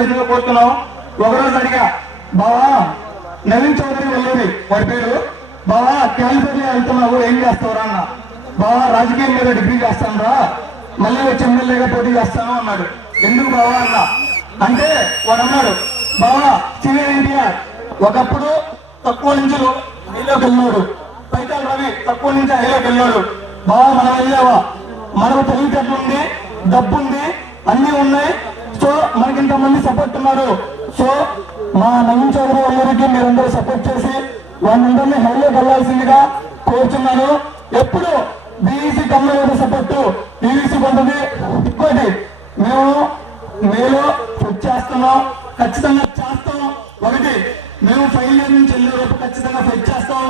చేసిన కోరుతున్నాం. ఒకరోజు అడిగా, బావా నవీన్ చౌదరి వల్లూరి వాడి పేరు, బావా కాలిఫోర్నియా వెళ్తున్నావు ఏం చేస్తావురా అన్న. బావా రాజకీయం మీద డిగ్రీ చేస్తాను రా, మళ్ళీ వచ్చి ఎమ్మెల్యేగా పోటీ చేస్తాను అన్నాడు. ఎందుకు బావా అన్న అంటే వాడు అన్నాడు, బావా సీనియర్ ఎన్టీఆర్ ఒకప్పుడు తక్కువ నుంచి హైలోకి వెళ్ళాడు, పైతాల్ రవి తక్కువ నుంచి హైలోకి వెళ్ళాడు. బావా మనం వెళ్ళావా, మనకు తెలివితేటలు ఉంది, డబ్బు ఉంది, అన్ని ఉన్నాయి. సో మనకి ఇంతమంది సపోర్ట్ ఉన్నారు. సో మా నవీన్ చౌదరి వల్లూరికి మీరందరూ సపోర్ట్ చేసి వాళ్ళందరినీ హైలోకి వెళ్లాల్సిందిగా కోరుతున్నాను. ఎప్పుడు బీఈసీ కమ్యూనిటీ సపోర్ట్ బీఈసీ ఉంటుంది. ఇంకోటి మేము మేలో ఫిట్ చేస్తున్నాం, ఖచ్చితంగా చేస్తాం. ఒకటి మేము 5 ఇయర్ నుంచి వెళ్ళే వరకు ఖచ్చితంగా ఫిట్ చేస్తాం,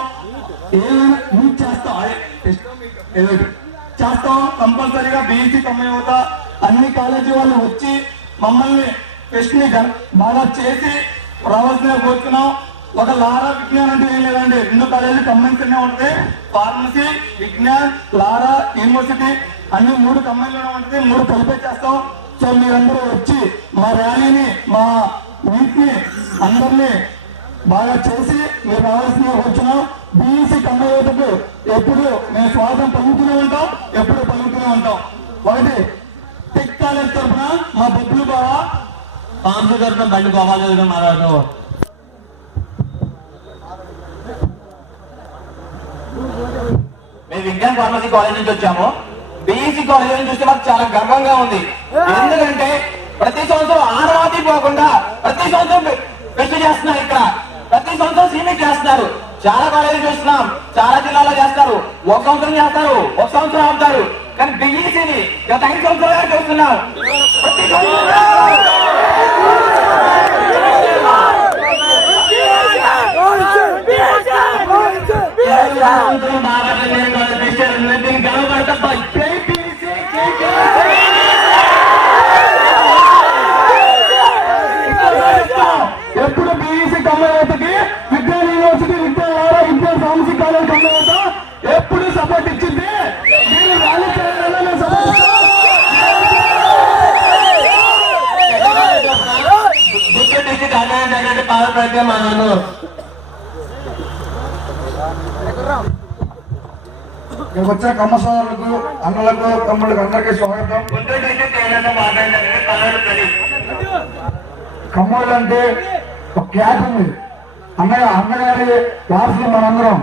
చేస్తాం కంపల్సరీగా. బీఈసీ కమ్యూనిటీ అన్ని కాలేజీ వాళ్ళు వచ్చి మమ్మల్ని టెస్ట్ ని బాగా చేసి రావాల్సిన కోరుతున్నాం. ఒక లారా విజ్ఞాన్ అంటే ఏం లేదండి, 2 కాలేజీలు కంబైన్స్నే ఉంటాయి. ఫార్మసీ, విజ్ఞాన్, లారా, యూనివర్సిటీ అన్ని 3 కంబైన్లోనే ఉంటుంది. 3 కలిపే చేస్తాం. సో మీరందరూ వచ్చి మా ర్యాలీని, మా వీక్ ని అందరినీ బాగా చేసి మీరు రావాల్సిన కూర్చున్నాం. బీఈసీ కమ్యూనిటీకు ఎప్పుడు మేము స్వాగతం పలుకుతూనే ఉంటాం, ఎప్పుడు పలుకుతూనే ఉంటాం. ఒకటి టెక్ కాలేజ్ తరఫున మా బొబ్బులు బావా పాంపు తరఫున బండి గోపాల్ మాట్లాడుతూ మేము విజ్ఞాన్ ఫార్మసీ కాలేజ్ నుంచి వచ్చాము. బీఈసీ కాలేజ్ నుంచి చూస్తే మాకు చాలా గర్వంగా ఉంది. ఎందుకంటే ప్రతి సంవత్సరం ఆనవాతి పోకుండా ప్రతి సంవత్సరం ఫెస్ట్ చేస్తున్నారు. ఇక్కడ ప్రతి సంవత్సరం సీమిట్ చేస్తున్నారు. చాలా కాలేజీలు చూస్తున్నాం, చాలా జిల్లాలో చేస్తారు. ఒక సంవత్సరం చేస్తారు, ఒక సంవత్సరం ఆపుతారు. కానీ బీఈసీని గత 5 సంవత్సరాలుగా చూస్తున్నాం. ప్రతి ఎప్పుడు బీఈసీ కమ్యూనిటీకి విజ్ఞాన్ యూనివర్సిటీ, విజ్ఞాన్ లారా, విజ్ఞాన్ ఫార్మసీ కాలేజ్ కమ్యూనిటీ ఎప్పుడు సపోర్ట్ ఇచ్చింది. మీరు ర్యాలీ చేయాలని సపోర్ట్ పవర్ ప్రజ్ఞ మాను ఇక్కడికి వచ్చే కమ్మ సోదరులకు, అన్నలకు, తమ్ముళ్ళకు అందరికీ స్వాగతం. కమ్మోళ్ళు అంటే ఒక క్యాట్ ఉంది. అన్నగారి వారసులు మనందరం.